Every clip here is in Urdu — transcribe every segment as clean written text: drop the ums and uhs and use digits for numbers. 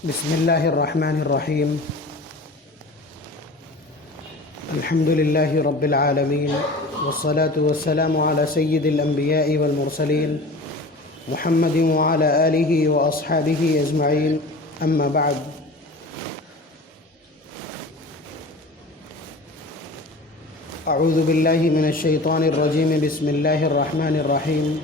بسم الله الرحمن الرحيم. الحمد لله رب العالمين، والصلاة والسلام على سيد الأنبياء والمرسلين محمد وعلى آله وأصحابه أجمعين. أما بعد، أعوذ بالله من الشيطان الرجيم. بسم الله الرحمن الرحيم.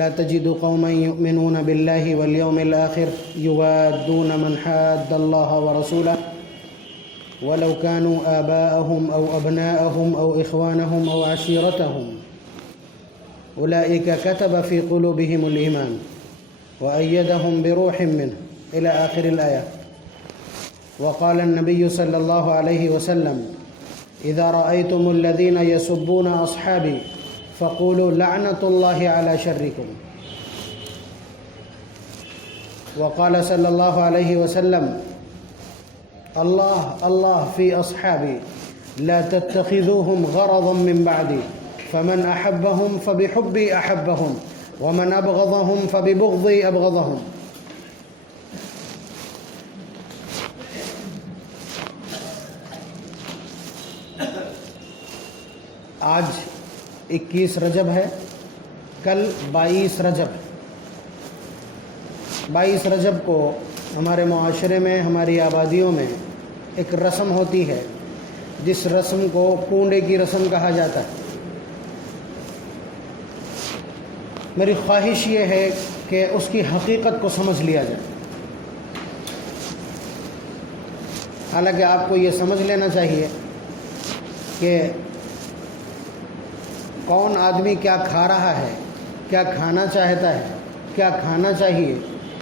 لا تجد قوما يؤمنون بالله واليوم الآخر يوادون من حاد الله ورسوله ولو كانوا آباءهم أو أبناءهم أو إخوانهم أو عشيرتهم أولئك كتب في قلوبهم الإيمان وأيدهم بروح منه إلى آخر الآية. وقال النبي صلى الله عليه وسلم: إذا رأيتم الذين يسبون أصحابي فقولوا لعنة الله على شركم. وقال صلى الله عليه وسلم: الله الله في أصحابي لا تتخذوهم غرضا من بعدي، فمن أحبهم فبحبي أحبهم ومن أبغضهم فببغضي أبغضهم. آج 21 رجب ہے، کل 22 رجب. 22 رجب کو ہمارے معاشرے میں، ہماری آبادیوں میں ایک رسم ہوتی ہے جس رسم کو پونڈے کی رسم کہا جاتا ہے. میری خواہش یہ ہے کہ اس کی حقیقت کو سمجھ لیا جائے. حالانکہ آپ کو یہ سمجھ لینا چاہیے کہ کون آدمی کیا کھا رہا ہے، کیا کھانا چاہتا ہے، کیا کھانا چاہیے،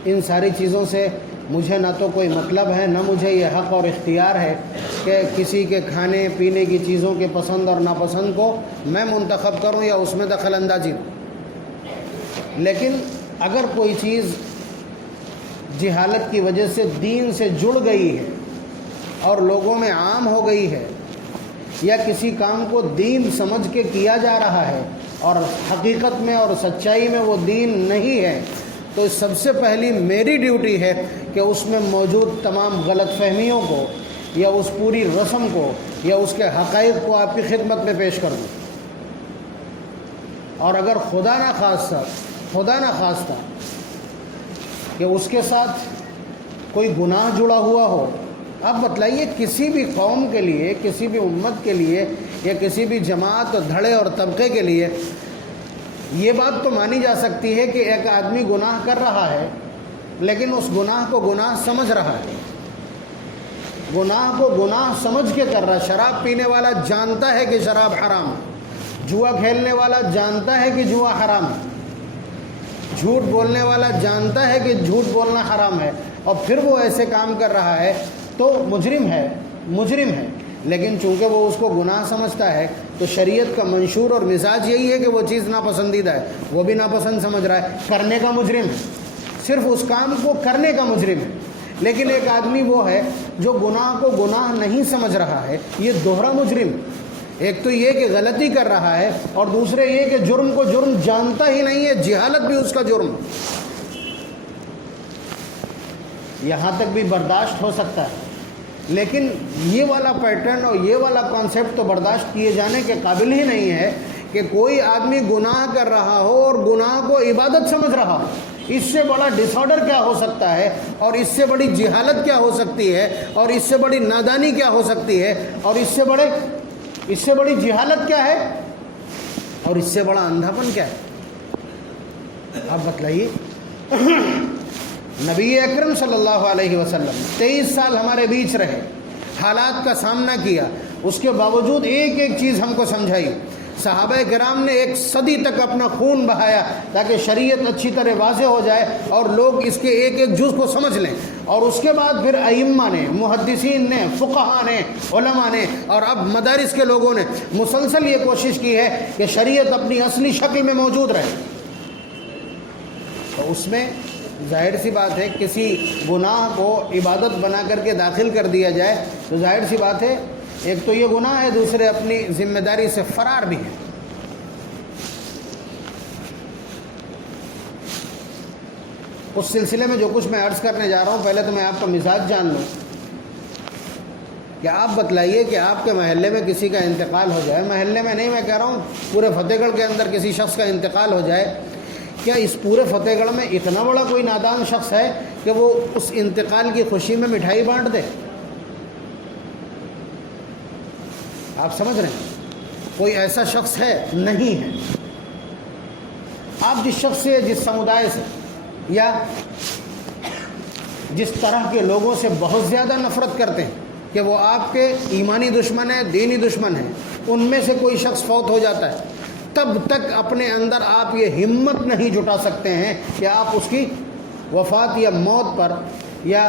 ان ساری چیزوں سے مجھے نہ تو کوئی مطلب ہے، نہ مجھے یہ حق اور اختیار ہے کہ کسی کے کھانے پینے کی چیزوں کے پسند اور ناپسند کو میں منتخب کروں یا اس میں دخل اندازی ہوں. لیکن اگر کوئی چیز جہالت کی وجہ سے دین سے جڑ گئی ہے اور لوگوں میں عام ہو گئی ہے، یا کسی کام کو دین سمجھ کے کیا جا رہا ہے اور حقیقت میں اور سچائی میں وہ دین نہیں ہے، تو سب سے پہلی میری ڈیوٹی ہے کہ اس میں موجود تمام غلط فہمیوں کو یا اس پوری رسم کو یا اس کے حقائق کو آپ کی خدمت میں پیش کر دوں. اور اگر خدا نہ خواستہ کہ اس کے ساتھ کوئی گناہ جڑا ہوا ہو، آپ بتلائیے کسی بھی قوم کے لیے، کسی بھی امت کے لیے یا کسی بھی جماعت دھڑے اور طبقے کے لیے یہ بات تو مانی جا سکتی ہے کہ ایک آدمی گناہ کر رہا ہے لیکن اس گناہ کو گناہ سمجھ رہا ہے، گناہ کو گناہ سمجھ کے کر رہا. شراب پینے والا جانتا ہے کہ شراب حرام ہے، جوا کھیلنے والا جانتا ہے کہ جوا حرام ہے، جھوٹ بولنے والا جانتا ہے کہ جھوٹ بولنا حرام ہے، اور پھر وہ ایسے کام کر رہا ہے تو مجرم ہے. لیکن چونکہ وہ اس کو گناہ سمجھتا ہے تو شریعت کا منشور اور مزاج یہی ہے کہ وہ چیز ناپسندیدہ ہے، وہ بھی ناپسند سمجھ رہا ہے، کرنے کا مجرم ہے، صرف اس کام کو کرنے کا مجرم ہے. لیکن ایک آدمی وہ ہے جو گناہ کو گناہ نہیں سمجھ رہا ہے، یہ دوہرا مجرم. ایک تو یہ کہ غلطی کر رہا ہے، اور دوسرے یہ کہ جرم کو جرم جانتا ہی نہیں ہے، جہالت بھی اس کا جرم. یہاں تک بھی برداشت ہو سکتا ہے، لیکن یہ والا پیٹرن اور یہ والا کانسیپٹ تو برداشت کیے جانے کے قابل ہی نہیں ہے کہ کوئی آدمی گناہ کر رہا ہو اور گناہ کو عبادت سمجھ رہا ہو. اس سے بڑا ڈس آرڈر کیا ہو سکتا ہے، اور اس سے بڑی جہالت کیا ہو سکتی ہے، اور اس سے بڑی نادانی کیا ہو سکتی ہے، اور اس سے بڑی جہالت کیا ہے، اور اس سے بڑا اندھاپن کیا ہے. آپ بتلائیے. نبی اکرم صلی اللہ علیہ وسلم 23 سال ہمارے بیچ رہے، حالات کا سامنا کیا، اس کے باوجود ایک ایک چیز ہم کو سمجھائی. صحابہ کرام نے 1 صدی تک اپنا خون بہایا تاکہ شریعت اچھی طرح واضح ہو جائے اور لوگ اس کے ایک ایک جز کو سمجھ لیں. اور اس کے بعد پھر ائمہ نے، محدثین نے، فقہا نے، علماء نے اور اب مدارس کے لوگوں نے مسلسل یہ کوشش کی ہے کہ شریعت اپنی اصلی شکل میں موجود رہے. تو اس میں ظاہر سی بات ہے کسی گناہ کو عبادت بنا کر کے داخل کر دیا جائے تو ظاہر سی بات ہے ایک تو یہ گناہ ہے، دوسرے اپنی ذمہ داری سے فرار بھی ہے۔ اس سلسلے میں جو کچھ میں عرض کرنے جا رہا ہوں، پہلے تو میں آپ کا مزاج جان لوں کہ آپ بتلائیے کہ آپ کے محلے میں کسی کا انتقال ہو جائے، محلے میں نہیں، میں کہہ رہا ہوں پورے فتح گڑھ کے اندر کسی شخص کا انتقال ہو جائے، کیا اس پورے فتح گڑھ میں اتنا بڑا کوئی نادان شخص ہے کہ وہ اس انتقال کی خوشی میں مٹھائی بانٹ دے؟ آپ سمجھ رہے ہیں؟ کوئی ایسا شخص ہے؟ نہیں ہے۔ آپ جس شخص سے، جس سمودائے سے یا جس طرح کے لوگوں سے بہت زیادہ نفرت کرتے ہیں کہ وہ آپ کے ایمانی دشمن ہیں، دینی دشمن ہیں، ان میں سے کوئی شخص فوت ہو جاتا ہے، تب تک اپنے اندر آپ یہ ہمت نہیں جٹا سکتے ہیں کہ آپ اس کی وفات یا موت پر یا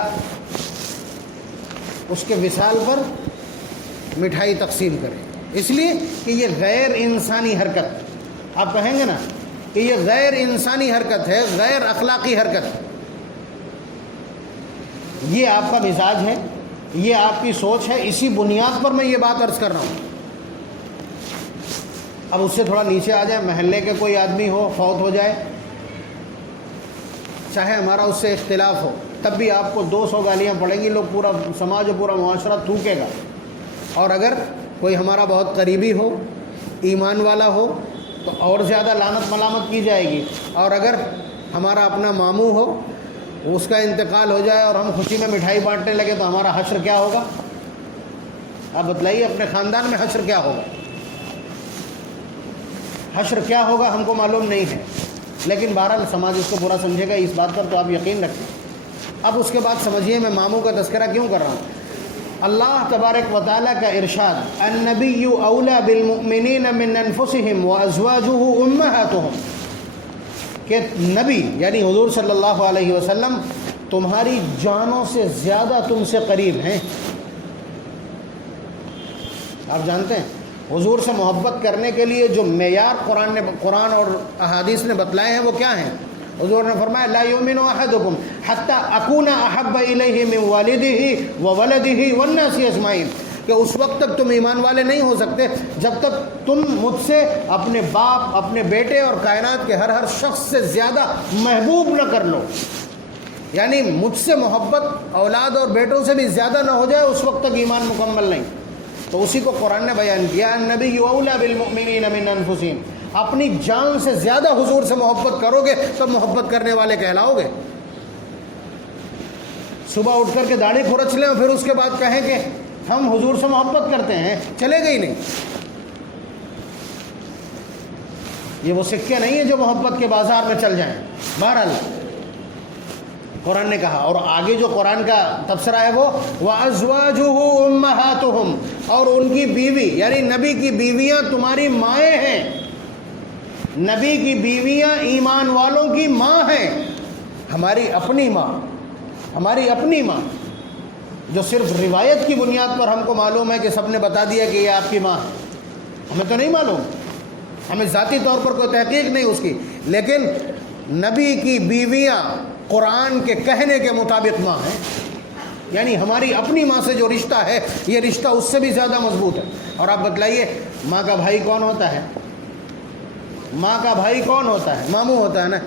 اس کے وصال پر مٹھائی تقسیم کریں، اس لیے کہ یہ غیر انسانی حرکت ہے۔ آپ کہیں گے نا کہ یہ غیر انسانی حرکت ہے، غیر اخلاقی حرکت ہے۔ یہ آپ کا مزاج ہے، یہ آپ کی سوچ ہے، اسی بنیاد پر میں یہ بات عرض کر رہا ہوں۔ اب اس سے تھوڑا نیچے آ جائے، محلے کے کوئی آدمی ہو، فوت ہو جائے، چاہے ہمارا اس سے اختلاف ہو، تب بھی آپ کو 200 گالیاں پڑیں گی، لوگ پورا سماج و پورا معاشرہ تھوکے گا۔ اور اگر کوئی ہمارا بہت قریبی ہو، ایمان والا ہو، تو اور زیادہ لعنت ملامت کی جائے گی۔ اور اگر ہمارا اپنا ماموں ہو، اس کا انتقال ہو جائے اور ہم خوشی میں مٹھائی بانٹنے لگے تو ہمارا حشر کیا ہوگا؟ آپ بتلائیے، اپنے خاندان میں حشر کیا ہوگا؟ حشر کیا ہوگا ہم کو معلوم نہیں ہے، لیکن بہرحال سماج اس کو برا سمجھے گا، اس بات پر تو آپ یقین رکھیں۔ اب اس کے بعد سمجھیے میں ماموں کا تذکرہ کیوں کر رہا ہوں۔ اللہ تبارک و تعالیٰ کا ارشاد، النبی اولیٰ بالمؤمنین من انفسہم وازواجہ امہاتہم، کہ نبی یعنی حضور صلی اللہ علیہ وسلم تمہاری جانوں سے زیادہ تم سے قریب ہیں۔ آپ جانتے ہیں حضور سے محبت کرنے کے لیے جو معیار قرآن اور احادیث نے بتلائے ہیں وہ کیا ہیں؟ حضور نے فرمایا لا یؤمن احدکم حتی اکون احب الیہ من والدہ وولدہ والناس اجمعین، کہ اس وقت تک تم ایمان والے نہیں ہو سکتے جب تک تم مجھ سے اپنے باپ، اپنے بیٹے اور کائنات کے ہر شخص سے زیادہ محبوب نہ کر لو، یعنی مجھ سے محبت اولاد اور بیٹوں سے بھی زیادہ نہ ہو جائے، اس وقت تک ایمان مکمل نہیں۔ تو اسی کو قرآن نے بیان کیا، النبی اولیٰ بالمؤمنین من انفسہم، اپنی جان سے زیادہ حضور سے محبت کرو گے تب محبت کرنے والے کہلاؤ گے۔ صبح اٹھ کر کے داڑھی کھرچ لیں اور پھر اس کے بعد کہیں کہ ہم حضور سے محبت کرتے ہیں، چلے گا ہی نہیں۔ یہ وہ سکے نہیں ہیں جو محبت کے بازار میں چل جائیں۔ بہرحال قرآن نے کہا، اور آگے جو قرآن کا تبصرہ ہے وہ وَأَزْوَاجُهُ أُمَّهَاتُهُمْ، اور ان کی بیوی یعنی نبی کی بیویاں تمہاری مائیں ہیں۔ نبی کی بیویاں ایمان والوں کی ماں ہیں، ہماری اپنی ماں، ہماری اپنی ماں، جو صرف روایت کی بنیاد پر ہم کو معلوم ہے کہ سب نے بتا دیا کہ یہ آپ کی ماں ہے، ہمیں تو نہیں معلوم، ہمیں ذاتی طور پر کوئی تحقیق نہیں اس کی، لیکن نبی کی بیویاں قرآن کے کہنے کے مطابق ماں ہیں، یعنی ہماری اپنی ماں سے جو رشتہ ہے یہ رشتہ اس سے بھی زیادہ مضبوط ہے۔ اور آپ بتلائیے ماں کا بھائی کون ہوتا ہے؟ ماں کا بھائی کون ہوتا ہے؟ ماموں ہوتا ہے نا۔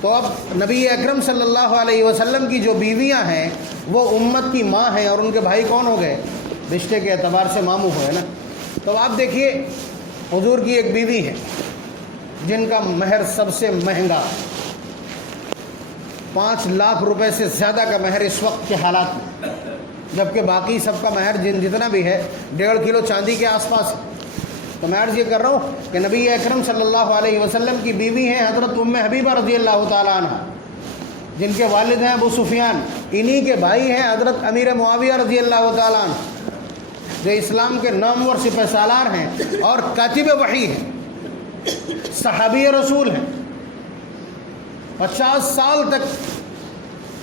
تو اب نبی اکرم صلی اللہ علیہ وسلم کی جو بیویاں ہیں وہ امت کی ماں ہیں، اور ان کے بھائی کون ہو گئے؟ رشتے کے اعتبار سے ماموں ہوئے نا۔ تو آپ دیکھیے حضور کی ایک بیوی ہے جن کا مہر سب سے مہنگا 5 لاکھ روپے سے زیادہ کا مہر اس وقت کے حالات میں، جبکہ باقی سب کا مہر جتنا بھی ہے 1.5 کلو چاندی کے آس پاس ہے۔ تو میں عرض یہ کر رہا ہوں کہ نبی اکرم صلی اللہ علیہ وسلم کی بیوی ہیں حضرت ام حبیبہ رضی اللہ تعالیٰ عنہ، جن کے والد ہیں ابو سفیان، انہی کے بھائی ہیں حضرت امیر معاویہ رضی اللہ تعالیٰ عنہ، جو اسلام کے نامور سپہ سالار ہیں اور کاتب وحی ہیں، صحابی رسول ہیں، 50 سال تک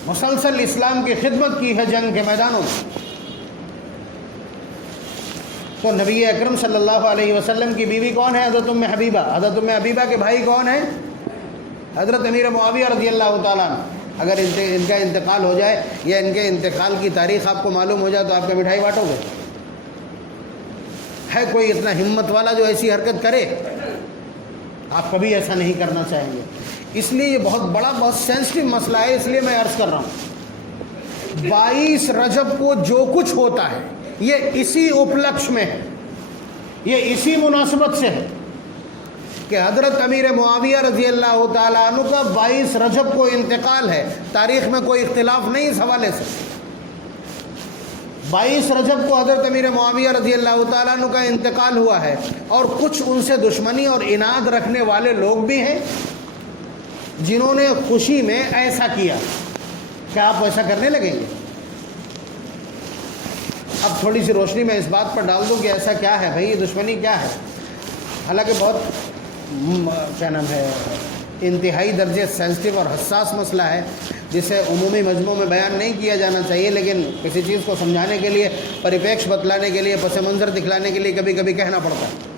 مسلسل اسلام کی خدمت کی ہے جنگ کے میدانوں میں۔ تو نبی اکرم صلی اللہ علیہ وسلم کی بیوی کون ہے؟ حضرت ام حبیبہ۔ حضرت ام حبیبہ کے بھائی کون ہیں؟ حضرت امیر معاویہ رضی اللہ تعالیٰ عنہ۔ اگر ان کا انتقال ہو جائے یا ان کے انتقال کی تاریخ آپ کو معلوم ہو جائے تو آپ کا مٹھائی بانٹو گے؟ ہے کوئی اتنا ہمت والا جو ایسی حرکت کرے؟ آپ کبھی ایسا نہیں کرنا چاہیں گے. اس لیے یہ بہت بڑا بہت سینسٹیو مسئلہ ہے، اس لیے میں عرض کر رہا ہوں 22 رجب کو جو کچھ ہوتا ہے یہ اسی اپلکش میں ہے، یہ اسی مناسبت سے ہے کہ حضرت امیر معاویہ رضی اللہ تعالیٰ عنہ کا 22 رجب کو انتقال ہے. تاریخ میں کوئی اختلاف نہیں اس حوالے سے. 22 رجب کو حضرت امیر معاویہ رضی اللہ تعالیٰ عنہ کا انتقال ہوا ہے، اور کچھ ان سے دشمنی اور عناد رکھنے والے لوگ بھی ہیں جنہوں نے خوشی میں ایسا کیا. کیا آپ ایسا کرنے لگیں گے؟ اب تھوڑی سی روشنی میں اس بات پر ڈال دوں کہ ایسا کیا ہے بھائی، یہ دشمنی کیا ہے. حالانکہ بہت کیا نام ہے انتہائی درجے سینسٹیو اور حساس مسئلہ ہے جسے عمومی مجموع میں بیان نہیں کیا جانا چاہیے، لیکن کسی چیز کو سمجھانے کے لیے، پریپیکش بتلانے کے لیے، پس منظر دکھلانے کے لیے کبھی کبھی کہنا پڑتا ہے.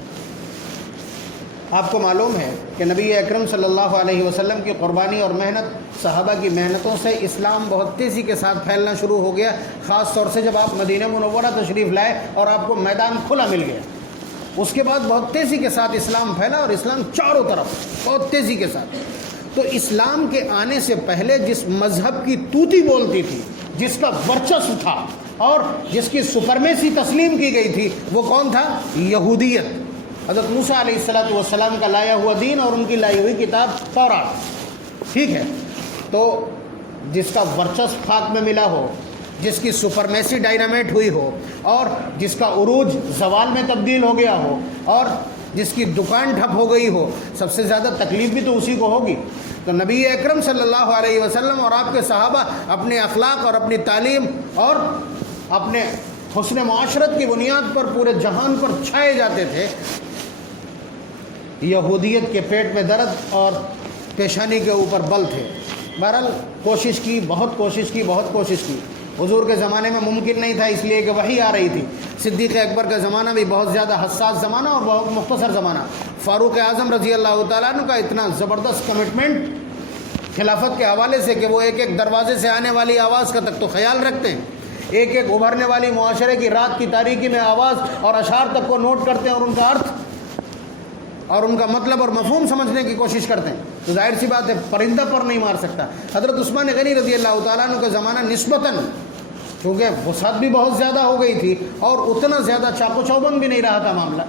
آپ کو معلوم ہے کہ نبی اکرم صلی اللہ علیہ وسلم کی قربانی اور محنت، صحابہ کی محنتوں سے اسلام بہت تیزی کے ساتھ پھیلنا شروع ہو گیا، خاص طور سے جب آپ مدینہ منورہ تشریف لائے اور آپ کو میدان کھلا مل گیا. اس کے بعد بہت تیزی کے ساتھ اسلام پھیلا، اور اسلام چاروں طرف بہت تیزی کے ساتھ. تو اسلام کے آنے سے پہلے جس مذہب کی توتی بولتی تھی، جس کا ورچسو تھا اور جس کی سپرمیسی تسلیم کی گئی تھی، وہ کون تھا؟ یہودیت. حضرت موسیٰ علیہ السلام کا لایا ہوا دین اور ان کی لائی ہوئی کتاب تورات. ٹھیک ہے، تو جس کا ورچسو خاک میں ملا ہو، جس کی سپرمیسی ڈائنامیٹ ہوئی ہو، اور جس کا عروج زوال میں تبدیل ہو گیا ہو، اور جس کی دکان ٹھپ ہو گئی ہو، سب سے زیادہ تکلیف بھی تو اسی کو ہوگی. تو نبی اکرم صلی اللہ علیہ وسلم اور آپ کے صحابہ اپنے اخلاق اور اپنی تعلیم اور اپنے حسن معاشرت کی بنیاد پر پورے جہان پر چھائے جاتے تھے. یہودیت کے پیٹ میں درد اور پیشانی کے اوپر بل تھے. بہرحال کوشش کی، بہت کوشش کی. حضور کے زمانے میں ممکن نہیں تھا، اس لیے کہ وحی آ رہی تھی. صدیق اکبر کا زمانہ بھی بہت زیادہ حساس زمانہ اور بہت مختصر زمانہ. فاروق اعظم رضی اللہ تعالیٰ عنہ کا اتنا زبردست کمٹمنٹ خلافت کے حوالے سے کہ وہ ایک ایک دروازے سے آنے والی آواز کا تک تو خیال رکھتے ہیں، ایک ایک ابھرنے والی معاشرے کی رات کی تاریکی میں آواز اور اشعار تک کو نوٹ کرتے ہیں، اور ان کا ارتھ اور ان کا مطلب اور مفہوم سمجھنے کی کوشش کرتے ہیں. تو ظاہر سی بات ہے پرندہ پر نہیں مار سکتا. حضرت عثمان غنی رضی اللہ تعالیٰ عنہ کا زمانہ نسبتاً، کیونکہ وسعت بھی بہت زیادہ ہو گئی تھی اور اتنا زیادہ چاق و چوبند بھی نہیں رہا تھا معاملہ،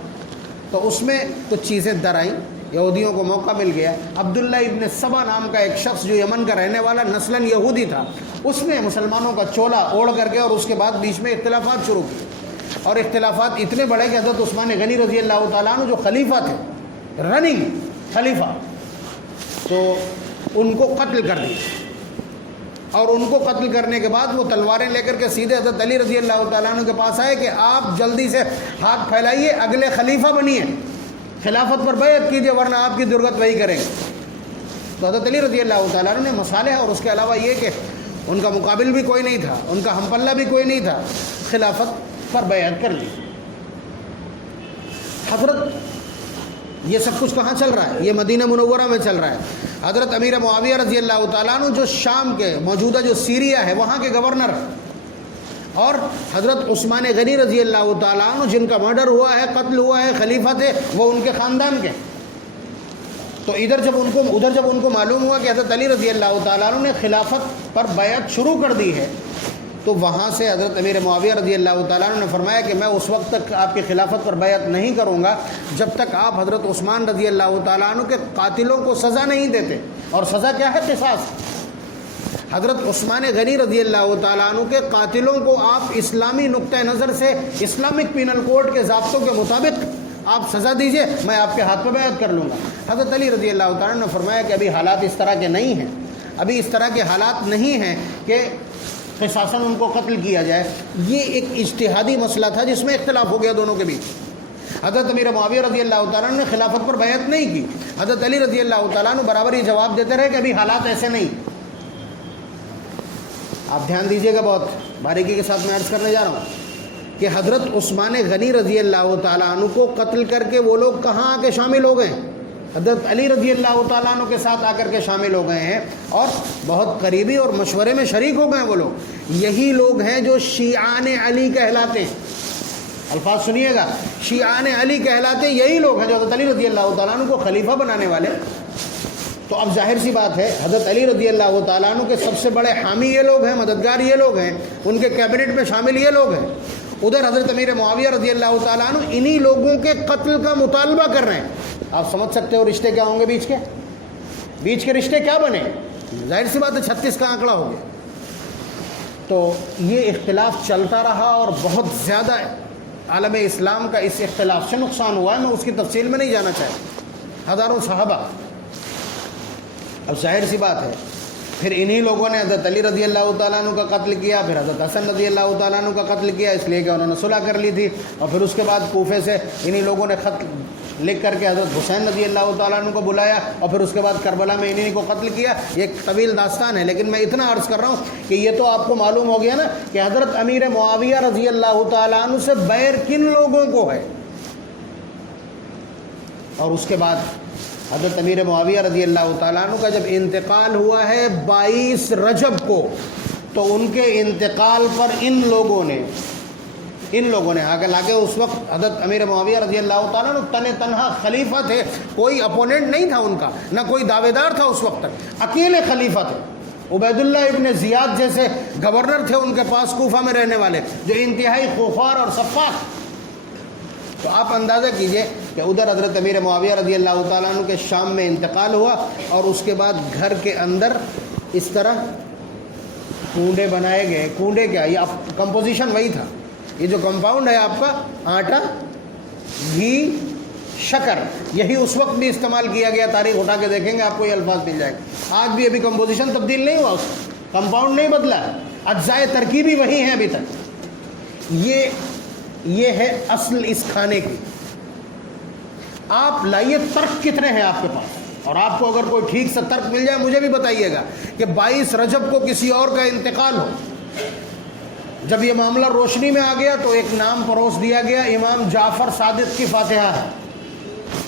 تو اس میں کچھ چیزیں در آئیں. یہودیوں کو موقع مل گیا. عبداللہ ابن سبا نام کا ایک شخص جو یمن کا رہنے والا نسلاً یہودی تھا، اس نے مسلمانوں کا چولا اوڑھ کر کے اور اس کے بعد بیچ میں اختلافات شروع کیے، اور اختلافات اتنے بڑے کہ حضرت عثمان غنی رضی اللہ تعالیٰ عنہ جو خلیفہ تھے، رننگ خلیفہ، تو ان کو قتل کر دیا. اور ان کو قتل کرنے کے بعد وہ تلواریں لے کر کے سیدھے حضرت علی رضی اللہ تعالیٰ عنہ کے پاس آئے کہ آپ جلدی سے ہاتھ پھیلائیے، اگلے خلیفہ بنیے، خلافت پر بیعت کیجیے، ورنہ آپ کی درگت وہی کریں گے. تو حضرت علی رضی اللہ تعالیٰ عنہ نے مصالح اور اس کے علاوہ یہ کہ ان کا مقابل بھی کوئی نہیں تھا، ان کا ہم پلہ بھی کوئی نہیں تھا، خلافت پر بیعت کر لی. حضرت یہ سب کچھ کہاں چل رہا ہے؟ یہ مدینہ منورہ میں چل رہا ہے. حضرت امیر معاویہ رضی اللہ تعالیٰ عنہ جو شام کے موجودہ جو سیریا ہے وہاں کے گورنر، اور حضرت عثمان غنی رضی اللہ تعالیٰ عنہ جن کا مرڈر ہوا ہے، قتل ہوا ہے، خلیفہ تھے وہ ان کے خاندان کے. تو ادھر جب ان کو معلوم ہوا کہ حضرت علی رضی اللہ تعالیٰ عنہ نے خلافت پر بیعت شروع کر دی ہے، تو وہاں سے حضرت امیر معاویہ رضی اللہ تعالیٰ عنہ نے فرمایا کہ میں اس وقت تک آپ کی خلافت پر بیعت نہیں کروں گا جب تک آپ حضرت عثمان رضی اللہ تعالیٰ عنہ کے قاتلوں کو سزا نہیں دیتے. اور سزا کیا ہے؟ قصاص. حضرت عثمان غنی رضی اللہ تعالیٰ عنہ کے قاتلوں کو آپ اسلامی نقطۂ نظر سے، اسلامک پینل کوڈ کے ضابطوں کے مطابق آپ سزا دیجئے، میں آپ کے ہاتھ پہ بیعت کر لوں گا. حضرت علی رضی اللہ تعالیٰ عنہ نے فرمایا کہ ابھی حالات اس طرح کے نہیں ہیں، ابھی اس طرح کے حالات نہیں ہیں کہ قصاصاً ان کو قتل کیا جائے. یہ ایک اجتہادی مسئلہ تھا جس میں اختلاف ہو گیا دونوں کے بیچ. حضرت امیر معاویہ رضی اللہ تعالیٰ عنہ نے خلافت پر بیعت نہیں کی. حضرت علی رضی اللہ تعالیٰ عنہ برابر یہ جواب دیتے رہے کہ ابھی حالات ایسے نہیں. آپ دھیان دیجئے گا، بہت باریکی کے ساتھ میں عرض کرنے جا رہا ہوں کہ حضرت عثمان غنی رضی اللہ تعالیٰ عنہ کو قتل کر کے وہ لوگ کہاں آ کے شامل ہو گئے؟ حضرت علی رضی اللہ تعالیٰ عنہ کے ساتھ آ کر کے شامل ہو گئے ہیں، اور بہت قریبی اور مشورے میں شریک ہو گئے ہیں. وہ لوگ یہی لوگ ہیں جو شیعان علی کہلاتے ہیں. الفاظ سنیے گا، شیعان علی کہلاتے یہی لوگ ہیں جو حضرت علی رضی اللہ تعالیٰ عنہ کو خلیفہ بنانے والے. تو اب ظاہر سی بات ہے حضرت علی رضی اللہ تعالیٰ عنہ کے سب سے بڑے حامی یہ لوگ ہیں، مددگار یہ لوگ ہیں، ان کے کیبنٹ میں شامل یہ لوگ ہیں. ادھر حضرت امیر معاویہ رضی اللہ تعالیٰ عنہ انہی لوگوں کے قتل کا مطالبہ کر رہے ہیں. آپ سمجھ سکتے ہو رشتے کیا ہوں گے بیچ کے رشتے کیا بنے. ظاہر سی بات ہے 36 کا آنکڑا ہو گیا. تو یہ اختلاف چلتا رہا اور بہت زیادہ عالم اسلام کا اس اختلاف سے نقصان ہوا ہے. میں اس کی تفصیل میں نہیں جانا چاہتا. ہزاروں صحابہ، اب ظاہر سی بات ہے پھر انہی لوگوں نے حضرت علی رضی اللہ تعالیٰ عنہ کا قتل کیا، پھر حضرت حسن رضی اللہ تعالیٰ عنہ کا قتل کیا، اس لیے کہ انہوں نے صلح کر لی تھی. اور پھر اس کے بعد کوفے سے انہی لوگوں نے خط لکھ کر کے حضرت حسین رضی اللہ تعالیٰ عنہ کو بلایا، اور پھر اس کے بعد کربلا میں انہی کو قتل کیا. یہ ایک طویل داستان ہے، لیکن میں اتنا عرض کر رہا ہوں کہ یہ تو آپ کو معلوم ہو گیا نا کہ حضرت امیر معاویہ رضی اللہ تعالیٰ عنہ سے بیر کن لوگوں کو ہے. اور اس کے بعد حضرت امیر معاویہ رضی اللہ تعالیٰ عنہ کا جب انتقال ہوا ہے 22 رجب کو، تو ان کے انتقال پر ان لوگوں نے حالانکہ اس وقت حضرت امیر معاویہ رضی اللہ تعالیٰ عنہ تنہا خلیفہ تھے، کوئی اپوننٹ نہیں تھا ان کا، نہ کوئی دعوے دار تھا اس وقت تک، اکیلے خلیفہ تھے. عبید اللہ ابن زیاد جیسے گورنر تھے ان کے پاس کوفہ میں رہنے والے، جو انتہائی خوفار اور سفاک. تو آپ اندازہ کیجئے کہ ادھر حضرت امیر معاویہ رضی اللہ تعالیٰ عنہ کے شام میں انتقال ہوا، اور اس کے بعد گھر کے اندر اس طرح کنڈے بنائے گئے. کنڈے کیا، یہ کمپوزیشن وہی تھا. یہ جو کمپاؤنڈ ہے آپ کا، آٹا، گھی، شکر، یہی اس وقت بھی استعمال کیا گیا. تاریخ اٹھا کے دیکھیں گے آپ کو یہ الفاظ مل جائے گا. آج بھی ابھی کمپوزیشن تبدیل نہیں ہوا، اس کمپاؤنڈ نہیں بدلا، اجزائے ترکیبی وہی ہیں ابھی تک. یہ ہے اصل اس کھانے کی. آپ لائیے ترک کتنے ہیں آپ کے پاس، اور آپ کو اگر کوئی ٹھیک سے ترک مل جائے مجھے بھی بتائیے گا کہ 22 رجب کو کسی اور کا انتقال ہو. جب یہ معاملہ روشنی میں آ گیا تو ایک نام پروس دیا گیا، امام جعفر صادق کی فاتحہ ہے.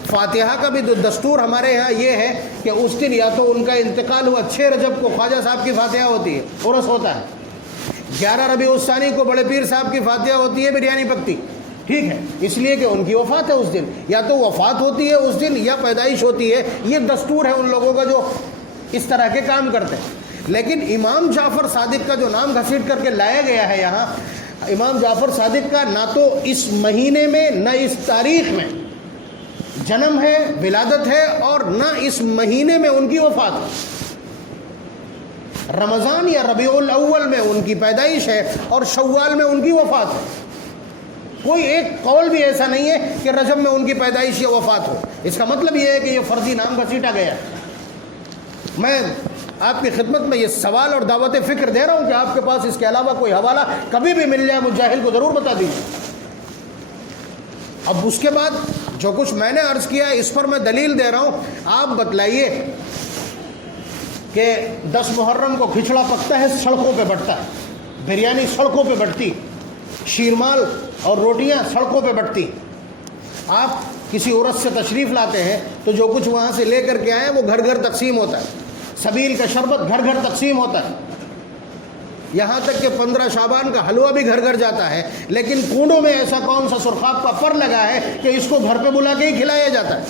فاتحہ کا بھی دستور ہمارے ہاں یہ ہے کہ اس دن یا تو ان کا انتقال ہوا 6 رجب کو خواجہ صاحب کی فاتحہ ہوتی ہے، عرس ہوتا ہے. 11 ربیع الثانی کو بڑے پیر صاحب کی فاتحہ ہوتی ہے، بریانی پکتی. ٹھیک ہے، اس لیے کہ ان کی وفات ہے اس دن، یا تو وفات ہوتی ہے اس دن یا پیدائش ہوتی ہے. یہ دستور ہے ان لوگوں کا جو اس طرح کے کام کرتے ہیں. لیکن امام جعفر صادق کا جو نام گھسیٹ کر کے لایا گیا ہے یہاں، امام جعفر صادق کا نہ تو اس مہینے میں نہ اس تاریخ میں جنم ہے، ولادت ہے، اور نہ اس مہینے میں ان کی وفات ہے. رمضان یا ربیع الاول میں ان کی پیدائش ہے اور شوال میں ان کی وفات ہے. کوئی ایک قول بھی ایسا نہیں ہے کہ رجب میں ان کی پیدائش یا وفات ہو. اس کا مطلب یہ ہے کہ یہ فرضی نام گھسیٹا گیا. میں آپ کی خدمت میں یہ سوال اور دعوت فکر دے رہا ہوں کہ آپ کے پاس اس کے علاوہ کوئی حوالہ کبھی بھی مل جائے، مجھ جاہل کو ضرور بتا دیجیے. اب اس کے بعد جو کچھ میں نے عرض کیا ہے اس پر میں دلیل دے رہا ہوں. آپ بتلائیے کہ 10 محرم کو کھچڑا پکتا ہے، سڑکوں پہ بٹتا ہے، بریانی سڑکوں پہ بٹتی، شیرمال اور روٹیاں سڑکوں پہ بٹتی. آپ کسی عرس سے تشریف لاتے ہیں تو جو کچھ وہاں سے لے کر کے آئے وہ گھر گھر تقسیم ہوتا ہے. سبیل کا شربت گھر گھر تقسیم ہوتا ہے. یہاں تک کہ 15 شعبان کا حلوہ بھی گھر گھر جاتا ہے. لیکن کنڈوں میں ایسا کون سا سرخاب کا پر لگا ہے کہ اس کو گھر پہ بلا کے ہی کھلایا جاتا ہے؟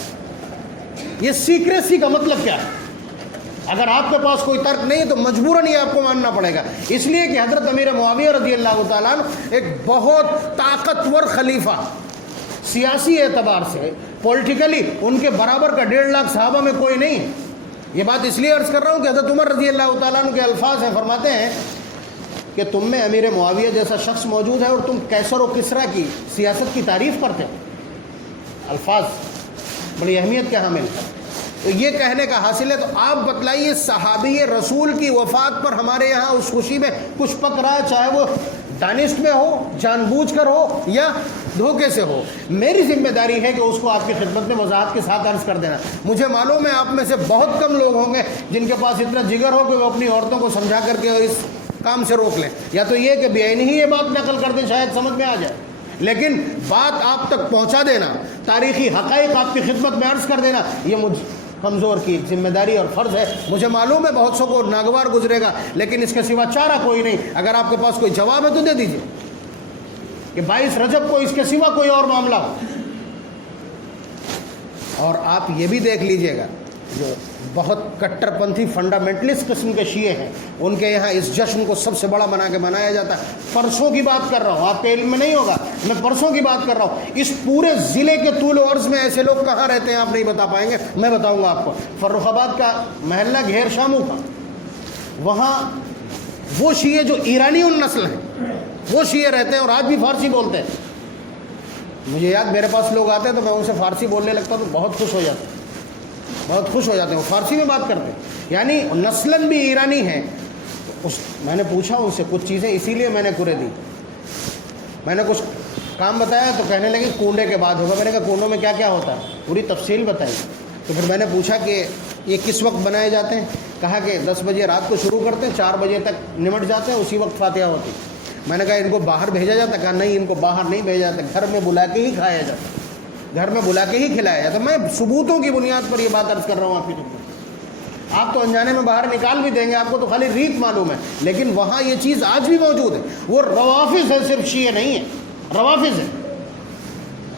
یہ سیکریسی کا مطلب کیا ہے؟ اگر آپ کے پاس کوئی ترک نہیں تو مجبوراً یہ آپ کو ماننا پڑے گا. اس لیے کہ حضرت امیر معاویہ رضی اللہ تعالیٰ عنہ ایک بہت طاقتور خلیفہ، سیاسی اعتبار سے پولیٹیکلی ان کے برابر کا 1.5 لاکھ صحابہ میں کوئی نہیں ہے. یہ بات اس لیے عرض کر رہا ہوں کہ حضرت عمر رضی اللہ تعالیٰ عنہ کے الفاظ ہیں، فرماتے ہیں کہ تم میں امیر معاویہ جیسا شخص موجود ہے اور تم کیسر و کسریٰ کی سیاست کی تعریف کرتے ہو. الفاظ بڑی اہمیت کے حامل. تو یہ کہنے کا حاصل ہے. تو آپ بتلائیے صحابی رسول کی وفات پر ہمارے یہاں اس خوشی میں کچھ پک رہا ہے، چاہے وہ دانشت میں ہو، جان بوجھ کر ہو یا دھوکے سے ہو. میری ذمہ داری ہے کہ اس کو آپ کی خدمت میں وضاحت کے ساتھ عرض کر دینا. مجھے معلوم ہے آپ میں سے بہت کم لوگ ہوں گے جن کے پاس اتنا جگر ہو کہ وہ اپنی عورتوں کو سمجھا کر کے اس کام سے روک لیں، یا تو یہ کہ بےعینی ہی یہ بات نقل کر دیں، شاید سمجھ میں آ جائے. لیکن بات آپ تک پہنچا دینا، تاریخی حقائق آپ کی خدمت میں عرض کر دینا، یہ مجھ کمزور کی ذمہ داری اور فرض ہے. مجھے معلوم ہے بہت سو کو ناگوار گزرے گا، لیکن اس کے سوا چارہ کوئی نہیں. اگر آپ کے پاس کوئی جواب ہے تو دے دیجیے. کہ 22 رجب کو اس کے سوا کوئی اور معاملہ ہو. اور آپ یہ بھی دیکھ لیجئے گا جو بہت کٹر پنتھی فنڈامنٹلسٹ قسم کے شیعہ ہیں ان کے یہاں اس جشن کو سب سے بڑا بنا کے منایا جاتا ہے. پرسوں کی بات کر رہا ہوں، آپ کے علم میں نہیں ہوگا، میں پرسوں کی بات کر رہا ہوں. اس پورے ضلع کے طول و عرض میں ایسے لوگ کہاں رہتے ہیں آپ نہیں بتا پائیں گے، میں بتاؤں گا آپ کو. فرخ آباد کا محلہ گھیر شامو کا، وہاں وہ شیعہ جو ایرانی النسل ہیں وہ شیعہ رہتے ہیں اور آج بھی فارسی بولتے ہیں. مجھے یاد میرے پاس لوگ آتے ہیں تو میں ان سے فارسی بولنے لگتا ہوں تو بہت خوش ہو جاتے ہیں، بہت خوش ہو جاتے ہیں. وہ فارسی میں بات کرتے ہیں، یعنی نسلاً بھی ایرانی ہیں. میں نے پوچھا ان سے کچھ چیزیں، اسی لیے میں نے کرے دی. میں نے کچھ کام بتایا تو کہنے لگے کنڈے کے بعد ہوگا. میں نے کہا کنڈوں میں کیا کیا ہوتا ہے، پوری تفصیل بتائی. تو پھر میں نے پوچھا کہ یہ کس وقت بنائے جاتے ہیں. کہا کہ 10 بجے رات کو شروع کرتے ہیں، 4 بجے تک نمٹ جاتے ہیں، اسی وقت فاتحہ ہوتی. میں نے کہا ان کو باہر بھیجا جاتا؟ کہا نہیں، ان کو باہر نہیں بھیجا جاتا، گھر میں بلا کے ہی کھایا جاتا، گھر میں بلا کے ہی کھلایا جاتا. میں ثبوتوں کی بنیاد پر یہ بات عرض کر رہا ہوں آپ کی خدمت. آپ تو انجانے میں باہر نکال بھی دیں گے، آپ کو تو خالی ریت معلوم ہے، لیکن وہاں یہ چیز آج بھی موجود ہے. وہ روافظ ہے، صرف شیعہ نہیں ہے، روافظ ہے.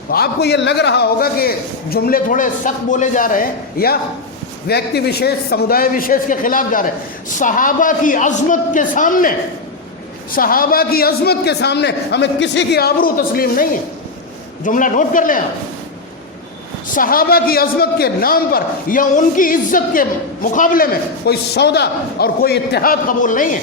تو آپ کو یہ لگ رہا ہوگا کہ جملے تھوڑے سخت بولے جا رہے ہیں یا ویکتی وشیش، سمودائے وشیش کے خلاف جا رہے ہیں. صحابہ کی عظمت کے سامنے، صحابہ کی عظمت کے سامنے ہمیں کسی کی آبرو تسلیم نہیں ہے. جملہ نوٹ کر لیں آپ. صحابہ کی عظمت کے نام پر یا ان کی عزت کے مقابلے میں کوئی سودا اور کوئی اتحاد قبول نہیں ہے.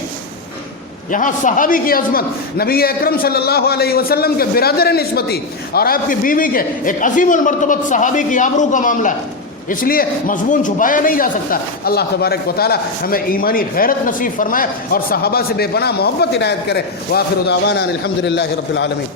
یہاں صحابی کی عظمت، نبی اکرم صلی اللہ علیہ وسلم کے برادر نسبتی اور آپ کی بیوی کے ایک عظیم المرتبت صحابی کی آبرو کا معاملہ ہے، اس لیے مضمون چھپایا نہیں جا سکتا. اللہ تبارک و تعالی ہمیں ایمانی غیرت نصیب فرمائے اور صحابہ سے بے پناہ محبت عنایت کرے. وآخر دعوانا الحمدللہ رب العالمین.